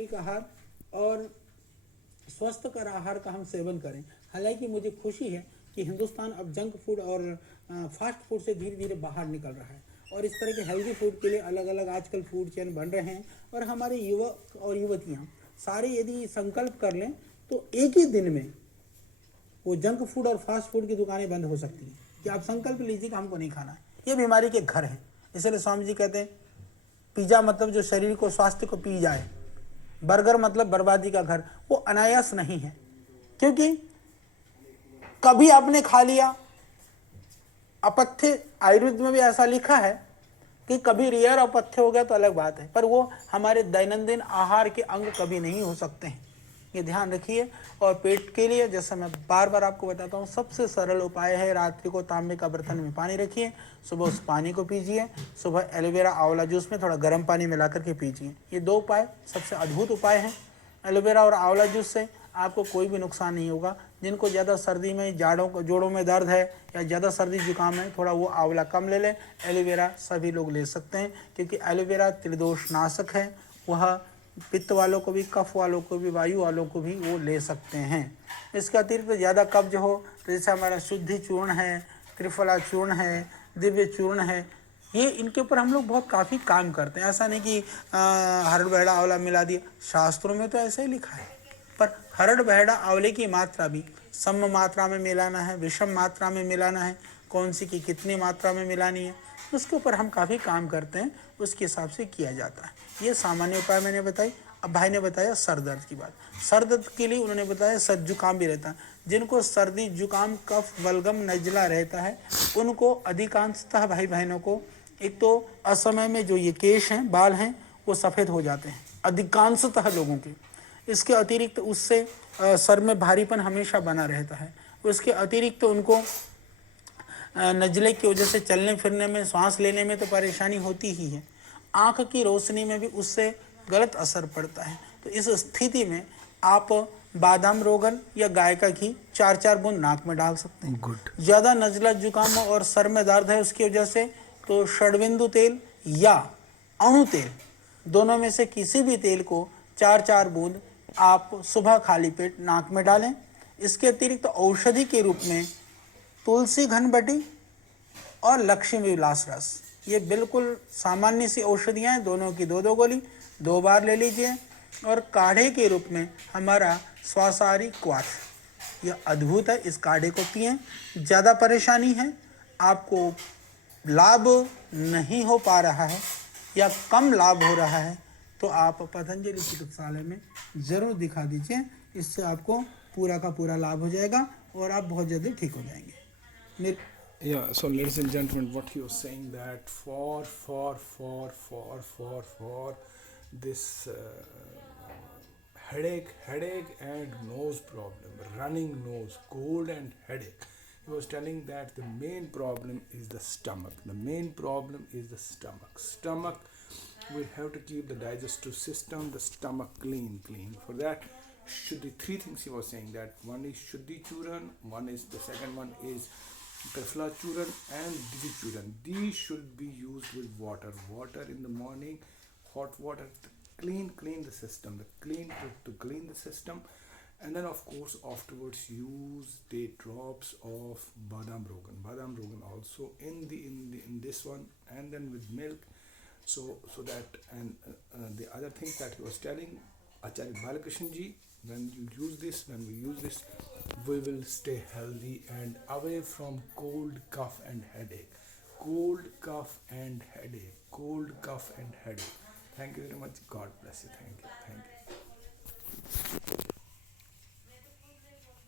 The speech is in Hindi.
सात्विक आहार और स्वस्थकर आहार का हम सेवन करें। हालांकि मुझे खुशी है कि हिंदुस्तान अब जंक फूड और फास्ट फूड से धीरे धीरे बाहर निकल रहा है और इस तरह के हेल्दी फूड के लिए अलग अलग आजकल फूड चेन बन रहे हैं। और हमारे युवक और युवतियाँ सारे यदि संकल्प कर लें तो एक ही दिन में वो जंक फूड और फास्ट फूड की दुकानें बंद हो सकती हैं कि आप संकल्प लीजिए कि हमको नहीं खाना है। ये बीमारी के घर हैं। इसलिए स्वामी जी कहते हैं पिज़्ज़ा मतलब जो शरीर को स्वास्थ्य को पी जाए, बर्गर मतलब बर्बादी का घर। वो अनायास नहीं है, क्योंकि कभी आपने खा लिया। अपथ्य आयुर्वेद में भी ऐसा लिखा है कि कभी रेयर अपथ्य हो गया तो अलग बात है, पर वो हमारे दैनंदिन आहार के अंग कभी नहीं हो सकते हैं। ये ध्यान रखिए। और पेट के लिए जैसा मैं बार बार आपको बताता हूँ, सबसे सरल उपाय है रात्रि को तांबे का बर्तन में पानी रखिए, सुबह उस पानी को पीजिए, सुबह एलोवेरा आंवला जूस में थोड़ा गर्म पानी मिला करके पीजिए। ये 2 उपाय सबसे अद्भुत उपाय हैं। एलोवेरा और आंवला जूस से आपको कोई भी नुकसान नहीं होगा। जिनको ज़्यादा सर्दी में जोड़ों में दर्द है या ज़्यादा सर्दी जुकाम है, थोड़ा वो आंवला कम ले लें। एलोवेरा सभी लोग ले सकते हैं, क्योंकि एलोवेरा त्रिदोष नाशक है। वह पित्त वालों को भी, कफ वालों को भी, वायु वालों को भी वो ले सकते हैं। इसके अतिरिक्त ज़्यादा कब्ज हो तो जैसे हमारा शुद्धि चूर्ण है, त्रिफला चूर्ण है, दिव्य चूर्ण है, ये इनके ऊपर हम लोग बहुत काफ़ी काम करते हैं। ऐसा नहीं कि हरड़ बहड़ा आंवला मिला दिया, शास्त्रों में तो ऐसा ही लिखा है। पर हरड़ बहड़ा आंवले की मात्रा भी सम मात्रा में मिलाना है, विषम मात्रा में मिलाना है, कौन सी की कितनी मात्रा में मिलानी है, उसके ऊपर हम काफ़ी काम करते हैं। उसके हिसाब से किया जाता है। ये सामान्य उपाय मैंने बताई। अब भाई ने बताया सर दर्द की बात। सर दर्द के लिए उन्होंने बताया सर जुकाम भी रहता है। जिनको सर्दी जुकाम कफ बलगम नजला रहता है, उनको अधिकांशतः भाई बहनों को एक तो असमय में जो ये केश हैं, बाल हैं, वो सफ़ेद हो जाते हैं अधिकांशतः लोगों के। इसके अतिरिक्त उससे सर में भारीपन हमेशा बना रहता है। उसके अतिरिक्त उनको नज़ले की वजह से चलने फिरने में, सांस लेने में तो परेशानी होती ही है। आँख की रोशनी में भी उससे गलत असर पड़ता है। तो इस स्थिति में आप बादाम रोगन या गाय का घी 4-4 बूंद नाक में डाल सकते हैं। गुड। ज़्यादा नज़ला जुकाम और सर में दर्द है उसकी वजह से तो षडबिंदु तेल या अणु तेल, दोनों में से किसी भी तेल को 4-4 बूंद आप सुबह खाली पेट नाक में डालें। इसके अतिरिक्त औषधि के रूप में तुलसी घनबटी और लक्ष्मी विलास रस, ये बिल्कुल सामान्य सी औषधियाँ हैं। दोनों की 2-2 गोली 2 बार ले लीजिए। और काढ़े के रूप में हमारा स्वासारी क्वाथ, यह अद्भुत है। इस काढ़े को पिएं। ज़्यादा परेशानी है, आपको लाभ नहीं हो पा रहा है या कम लाभ हो रहा है, तो आप पतंजलि चिकित्सालय में ज़रूर दिखा दीजिए। इससे आपको पूरा का पूरा लाभ हो जाएगा और आप बहुत जल्दी ठीक हो जाएंगे। Yeah, so ladies and gentlemen, what he was saying that for this headache and nose problem, running nose, cold and headache, he was telling that the main problem is the stomach. The main problem is the stomach. We have to keep the digestive system, the stomach clean. For that, Shuddhi, 3 things he was saying, that one is Shuddhi Churan, the second one is Trifla Churan and Digi Churan. These should be used with water in the morning, hot water to clean the system, to clean the system. And then of course afterwards use the drops of badam rogan also in this one, and then with milk. So that, and the other things that he was telling Acharya Balakrishnan ji, when we use this, we will stay healthy and away from cold, cough and headache. Thank you very much. God bless you. Thank you.